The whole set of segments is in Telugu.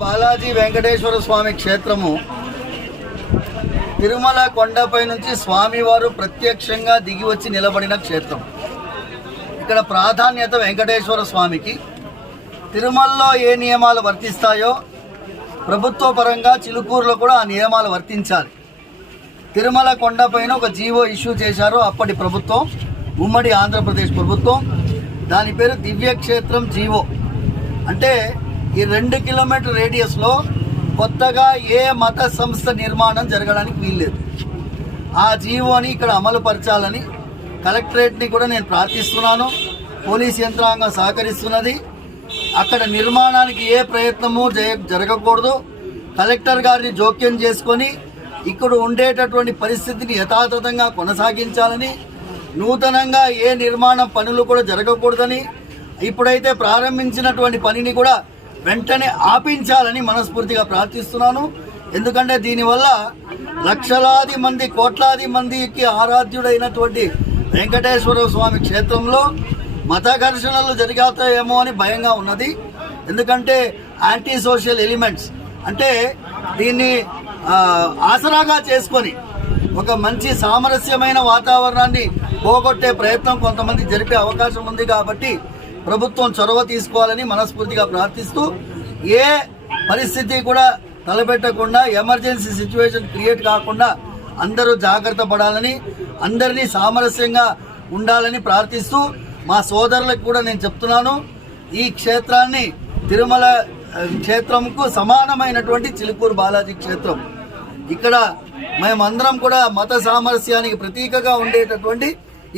బాలాజీ వెంకటేశ్వర స్వామి క్షేత్రము తిరుమల కొండపై నుంచి స్వామివారు ప్రత్యక్షంగా దిగి వచ్చి నిలబడిన క్షేత్రం. ఇక్కడ ప్రాధాన్యత వెంకటేశ్వర స్వామికి. తిరుమలలో ఏ నియమాలు వర్తిస్తాయో ప్రభుత్వ పరంగా చిలుకూరులో కూడా ఆ నియమాలు వర్తించాలి. తిరుమల కొండపైన ఒక జీవో ఇష్యూ చేశారు అప్పటి ప్రభుత్వం, ఉమ్మడి ఆంధ్రప్రదేశ్ ప్రభుత్వం. దాని పేరు దివ్యక్షేత్రం జీవో. అంటే ఈ 2 కిలోమీటర్ రేడియస్లో కొత్తగా ఏ మత సంస్థ నిర్మాణం జరగడానికి వీల్లేదు. ఆ జీవోని ఇక్కడ అమలు పరచాలని కలెక్టరేట్ని కూడా నేను ప్రార్థిస్తున్నాను. పోలీస్ యంత్రాంగం సహకరిస్తున్నది. అక్కడ నిర్మాణానికి ఏ ప్రయత్నము జరగకూడదు. కలెక్టర్ గారిని జోక్యం చేసుకొని ఇక్కడ ఉండేటటువంటి పరిస్థితిని యథాతథంగా కొనసాగించాలని, నూతనంగా ఏ నిర్మాణ పనులు కూడా జరగకూడదని, ఇప్పుడైతే ప్రారంభించినటువంటి పనిని కూడా వెంటనే ఆపించాలని మనస్ఫూర్తిగా ప్రార్థిస్తున్నాను. ఎందుకంటే దీనివల్ల లక్షలాది మంది, కోట్లాది మందికి ఆరాధ్యుడైనటువంటి వెంకటేశ్వర స్వామి క్షేత్రంలో మత ఘర్షణలు జరుగుతాయేమో అని భయంగా ఉన్నది. ఎందుకంటే యాంటీ సోషల్ ఎలిమెంట్స్ అంటే దీన్ని ఆసరాగా చేసుకొని ఒక మంచి సామరస్యమైన వాతావరణాన్ని పోగొట్టే ప్రయత్నం కొంతమంది జరిపే అవకాశం ఉంది. కాబట్టి ప్రభుత్వం చొరవ తీసుకోవాలని మనస్ఫూర్తిగా ప్రార్థిస్తూ, ఏ పరిస్థితి కూడా తలపెట్టకుండా, ఎమర్జెన్సీ సిచ్యువేషన్ క్రియేట్ కాకుండా అందరూ జాగ్రత్త పడాలని, అందరినీ సామరస్యంగా ఉండాలని ప్రార్థిస్తూ, మా సోదరులకు కూడా నేను చెప్తున్నాను, ఈ క్షేత్రాన్ని తిరుమల క్షేత్రంకు సమానమైనటువంటి చిలుకూరు బాలాజీ క్షేత్రం. ఇక్కడ మేమందరం కూడా మత సామరస్యానికి ప్రతీకగా ఉండేటటువంటి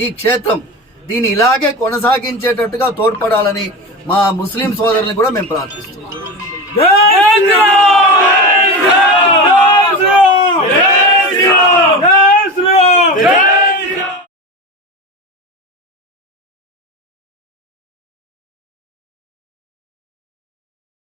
ఈ క్షేత్రం, దీన్ని ఇలాగే కొనసాగించేటట్టుగా తోడ్పడాలని మా ముస్లిం సోదరులను కూడా మేము ప్రార్థిస్తున్నాం.